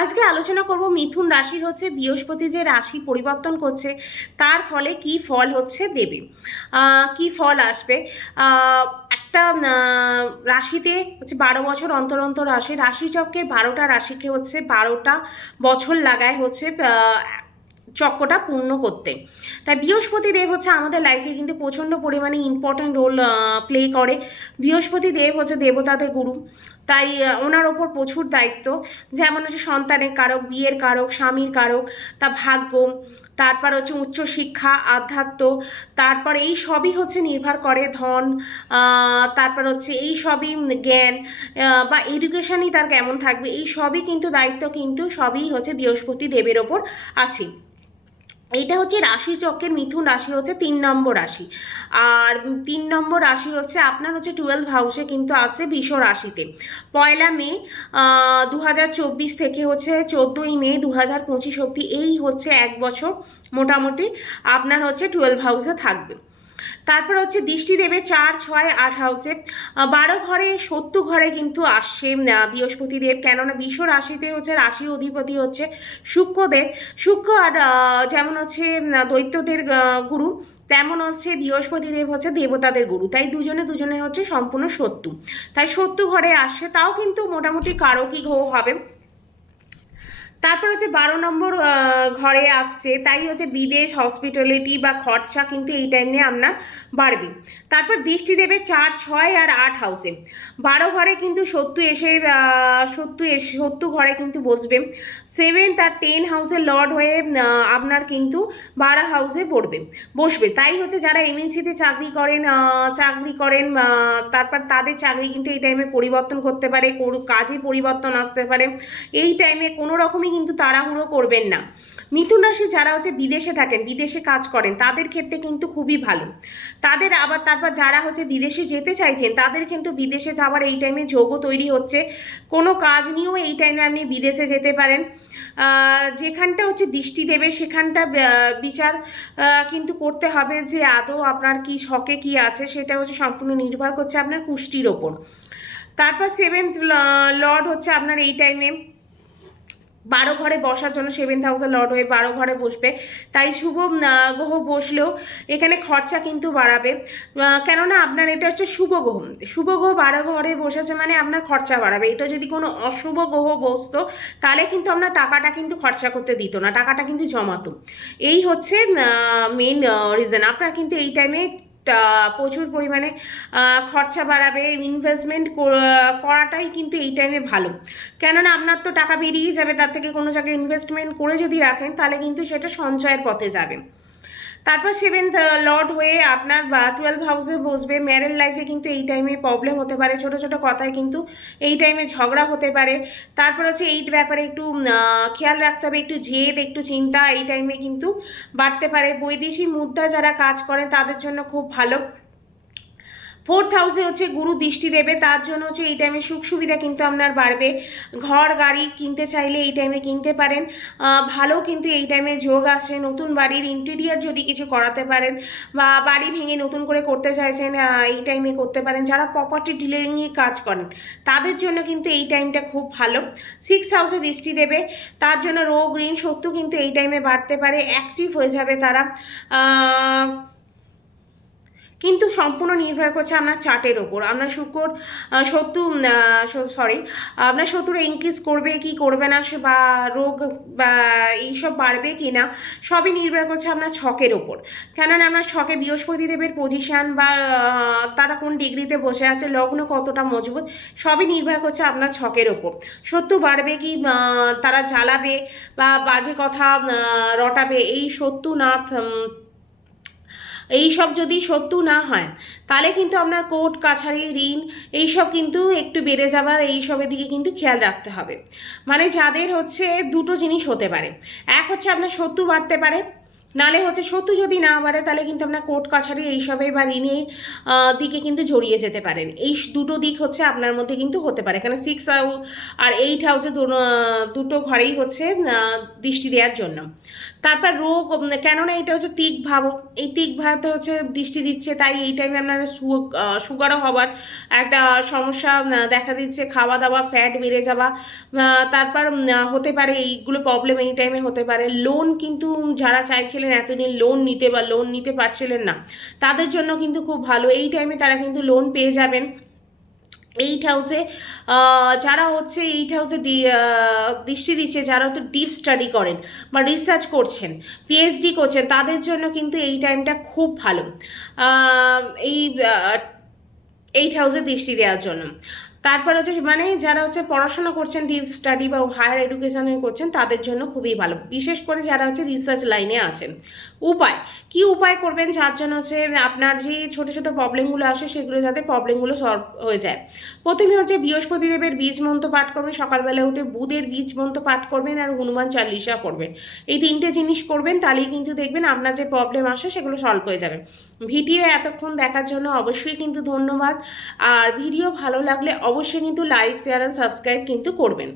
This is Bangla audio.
আজকে আলোচনা করব মিথুন রাশির হচ্ছে বৃহস্পতি যে রাশি পরিবর্তন করছে তার ফলে কি ফল হচ্ছে দেবে, কি ফল আসবে। একটা রাশিতে হচ্ছে 12 বছর অন্তর অন্তর আসে, রাশিচক্রের 12টা রাশিকে হচ্ছে 12টা বছর লাগায় হচ্ছে চক্রটা পূর্ণ করতে। তাই বৃহস্পতি দেব হচ্ছে আমাদের লাইফে কিন্তু প্রচণ্ড পরিমাণে ইম্পর্ট্যান্ট রোল প্লে করে। বৃহস্পতি দেব হচ্ছে দেবতাদের গুরু, তাই ওনার ওপর প্রচুর দায়িত্ব। যেমন হচ্ছে সন্তানের কারক, বিয়ের কারক, স্বামীর কারক, তা ভাগ্য, তারপর হচ্ছে উচ্চশিক্ষা, আধ্যাত্ম, তারপর এই সবই হচ্ছে নির্ভর করে ধন, তারপর হচ্ছে এই সবই জ্ঞান বা এডুকেশনই তার কেমন থাকবে, এই সবই কিন্তু দায়িত্ব কিন্তু সবই হচ্ছে বৃহস্পতি দেবের ওপর আছে। এইটা হচ্ছে রাশি চক্রের মিথুন রাশি হচ্ছে 3 নম্বর রাশি। আর 3 নম্বর রাশি হচ্ছে আপনার হচ্ছে 12 হাউসে কিন্তু আসছে বৃষ রাশিতে। 1 মে 2024 থেকে হচ্ছে 14 মে 2025 অবধি, এই হচ্ছে 1 বছর মোটামুটি আপনার হচ্ছে 12 হাউসে থাকবে। তারপর হচ্ছে দৃষ্টি দেবে 4, 6, 8 হাউসে। 12 ঘরে, 70 ঘরে কিন্তু আসছে বৃহস্পতি দেব। কেননা বৃষ রাশিতে হচ্ছে রাশি অধিপতি হচ্ছে শুক্রদেব। শুক্র আর যেমন হচ্ছে দৈত্যদের গুরু, তেমন হচ্ছে বৃহস্পতি দেব হচ্ছে দেবতাদের গুরু। তাই দুজনের হচ্ছে সম্পূর্ণ শত্রু। তাই 70 ঘরে আসছে, তাও কিন্তু মোটামুটি কারকই গ্রহ হবে। তারপর হচ্ছে 12 নম্বর ঘরে আসছে, তাই হচ্ছে বিদেশ, হসপিটালিটি বা খরচা কিন্তু এই টাইমে আপনার বাড়বে। তারপর দৃষ্টি দেবে 4, 6 আর 8 হাউসে। 12 ঘরে কিন্তু সত্তর ঘরে কিন্তু বসবে। 7 আর 10 হাউসের লর্ড হয়ে আপনার কিন্তু 12 হাউসে বসবে। তাই হচ্ছে যারা এমএনসিতে চাকরি করেন তারপর তাদের চাকরি কিন্তু এই টাইমে পরিবর্তন করতে পারে, কাজে পরিবর্তন আসতে পারে। এই টাইমে কোনো রকমই কিন্তু তাড়াহুড়ো করবেন না। মিথুন রাশি যারা হচ্ছে বিদেশে থাকেন, বিদেশে কাজ করেন, তাদের ক্ষেত্রে কিন্তু খুবই ভালো। তাদের আবার তারপর যারা হচ্ছে বিদেশে যেতে চাইছেন, তাদের কিন্তু বিদেশে যাওয়ার এই টাইমে যোগও তৈরি হচ্ছে। কোনো কাজ নিয়েও এই টাইমে আপনি বিদেশে যেতে পারেন। যেখানটা হচ্ছে দৃষ্টি দেবে সেখানটা বিচার কিন্তু করতে হবে যে আদৌ আপনার কি শখে কি আছে, সেটা হচ্ছে সম্পূর্ণ নির্ভর করছে আপনার পুষ্টির ওপর। তারপর 7th লর্ড হচ্ছে আপনার এই টাইমে 12 ঘরে বসার জন্য 7th হাউসের লর্ড হয়ে 12 ঘরে বসবে। তাই শুভ গ্রহ বসলেও এখানে খরচা কিন্তু বাড়াবে। কেননা আপনার এটা হচ্ছে শুভ গ্রহ। শুভ গ্রহ 12 ঘরে বসেছে মানে আপনার খরচা বাড়াবে। এটা যদি কোনো অশুভ গ্রহ বসতো তাহলে কিন্তু আপনার টাকাটা কিন্তু খরচা করতে দিত না, টাকাটা কিন্তু জমাতো। এই হচ্ছে মেন রিজন। আপনার কিন্তু এই টাইমে প্রচুর পরিমাণে খরচা বাড়াবে। ইনভেস্টমেন্ট করাটাই কিন্তু এই টাইমে ভালো। কেননা আপনার তো টাকা বেরিয়ে যাবে, তার থেকে কোনো জায়গায় ইনভেস্টমেন্ট করে যদি রাখেন তাহলে কিন্তু সেটা সঞ্চয়ের পথে যাবে। তারপর 7th লর্ড হয়ে আপনার 12 হাউসে বসবে। ম্যারেড লাইফে কিন্তু এই টাইমে প্রবলেম হতে পারে, ছোট ছোট কথায় কিন্তু এই টাইমে ঝগড়া হতে পারে। তারপর হচ্ছে এই ব্যাপারে একটু খেয়াল রাখতে হবে, একটু জেদ, একটু চিন্তা এই টাইমে কিন্তু বাড়তে পারে। বৈদেশিক মুদ্রা যারা কাজ করেন তাদের জন্য খুব ভালো। 4th হাউসে হচ্ছে গুরু দৃষ্টি দেবে, তার জন্য হচ্ছে এই টাইমে সুখ সুবিধা কিন্তু আপনার বাড়বে। ঘর গাড়ি কিনতে চাইলে এই টাইমে কিনতে পারেন। ভালো কিন্তু এই টাইমে যোগ আসে। নতুন বাড়ির ইন্টেরিয়ার যদি কিছু করাতে পারেন বা বাড়ি ভেঙে নতুন করে করতে চাইছেন, এই টাইমে করতে পারেন। যারা প্রপার্টি ডিলারিংয়ে কাজ করেন তাদের জন্য কিন্তু এই টাইমটা খুব ভালো। 6th হাউসে দৃষ্টি দেবে, তার জন্য রোগ, ঋণ, শত্রু কিন্তু এই টাইমে বাড়তে পারে। অ্যাক্টিভ হয়ে যাবে তারা, কিন্তু সম্পূর্ণ নির্ভর করছে আপনার চার্টের ওপর। আপনার শুক্র শত্রু আপনার শত্রু ইনক্রিজ করবে কি করবে না, বা রোগ বা এইসব বাড়বে কি না, সবই নির্ভর করছে আপনার ছকের ওপর। কেননা আপনার ছকে বৃহস্পতি দেবের পজিশান বা তারা কোন ডিগ্রিতে বসে আছে, লগ্ন কতটা মজবুত, সবই নির্ভর করছে আপনার ছকের ওপর। শত্রু বাড়বে কি, তারা জ্বালাবে বা বাজে কথা রটাবে, এই শত্রু না এইসব যদি সত্য না হয় তাহলে কিন্তু আপনার কোর্ট কাছারি, ঋণ এইসব কিন্তু একটু বেড়ে যাবার, এইসবের দিকে কিন্তু খেয়াল রাখতে হবে। মানে যাদের হচ্ছে দুটো জিনিস হতে পারে, এক হচ্ছে আপনার শত্রু বাড়তে পারে, নালে হচ্ছে শত্রু যদি না বাড়ে তাহলে কিন্তু আপনার কোর্ট কাছারি এইসবে বা ঋণের দিকে কিন্তু জড়িয়ে যেতে পারেন। এই দুটো দিক হচ্ছে আপনার মধ্যে কিন্তু হতে পারে। কারণ 6 আর 8 হাউসে দুটো ঘরেই হচ্ছে দৃষ্টি দেওয়ার জন্য। তারপর রোগ, কেননা এটা হচ্ছে তিক ভাব, এই তিক ভাবতে হচ্ছে দৃষ্টি দিচ্ছে, তাই এই টাইমে আপনারা সুগারও হবার একটা সমস্যা দেখা দিচ্ছে, খাওয়া দাওয়া ফ্যাট বেড়ে যাওয়া, তারপর হতে পারে এইগুলো প্রবলেম এই টাইমে হতে পারে। লোন কিন্তু যারা চাইছিলেন এতদিন লোন নিতে বা লোন নিতে পারছিলেন না, তাদের জন্য কিন্তু খুব ভালো, এই টাইমে তারা কিন্তু লোন পেয়ে যাবেন। 8 হাউসে যারা হচ্ছে 8 হাউসে দৃষ্টি দিচ্ছে, যারা হয়তো ডিপ স্টাডি করেন বা রিসার্চ করছেন, পিএইচডি করছেন, তাদের জন্য কিন্তু এই টাইমটা খুব ভালো, এই 8 হাউসে দৃষ্টি দেওয়ার জন্য। তারপর হচ্ছে মানে যারা হচ্ছে পড়াশোনা করছেন ডিপ স্টাডি বা হায়ার এডুকেশনে করছেন, তাদের জন্য খুবই ভালো, বিশেষ করে যারা হচ্ছে রিসার্চ লাইনে আছেন। উপায় কি উপায় করবেন, যার জন্য হচ্ছে আপনার যে ছোটো ছোটো প্রবলেমগুলো আসে সেগুলো যাতে প্রবলেমগুলো সলভ হয়ে যায়। প্রথমে হচ্ছে বৃহস্পতিদেবের বীজ মন্ত্র পাঠ করবেন, সকালবেলা উঠে বুধের বীজ মন্ত্র পাঠ করবেন, আর হনুমান চালিসা পড়বেন। এই 3টে জিনিস করবেন, তাহলেই কিন্তু দেখবেন আপনার যে প্রবলেম আসে সেগুলো সলভ হয়ে যাবে। ভিডিও এতক্ষণ দেখার জন্য অবশ্যই কিন্তু ধন্যবাদ। আর ভিডিও ভালো লাগলে অবশ্যই কিন্তু লাইক শেয়ার অ্যান্ড সাবস্ক্রাইব কিন্তু করবেন।